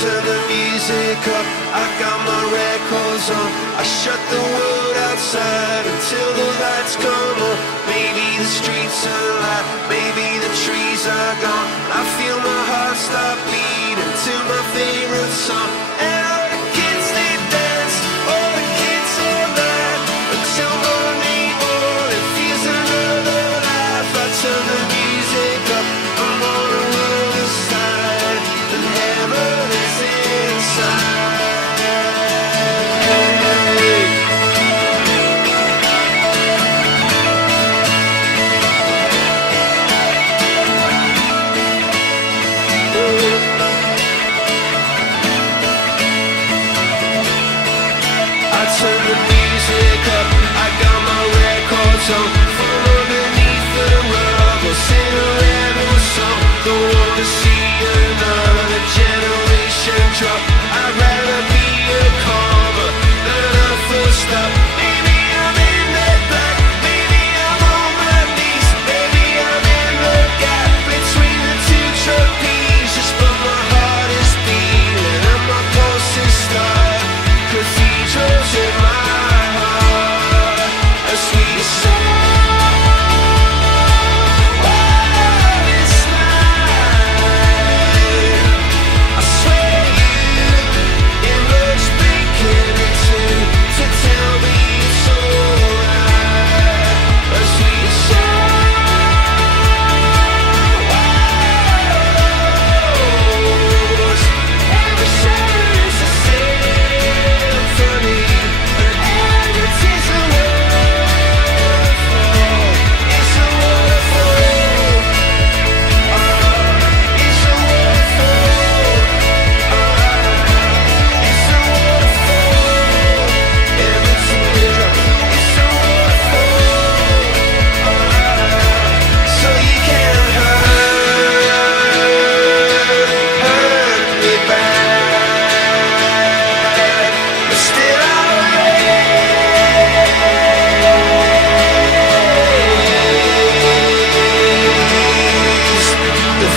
turn the music up, I got my records on. I shut the world outside until the lights come on. Maybe the streets are alive, maybe the trees are gone. I feel my heart stop beating to my favorite song. And all the kids they dance, all the kids all night, until morning feels another life. I turn the music up, I'm on the other side, and heaven is inside. Turn the music up, I got my records on. From underneath the rug, I'll sing a rebel song. Don't wanna see another generation drop. I'd rather be a comma than a full stop. Maybe I'm in the black, maybe I'm on my knees, maybe I'm in the gap between the two trapezes. But my heart is beating and my pulse is starting. Cathedrals in my heart, a sweet song. What is life? I swear you emerged breaking into to tell me it's alright. A sweet song. Every shadow is a symphony. The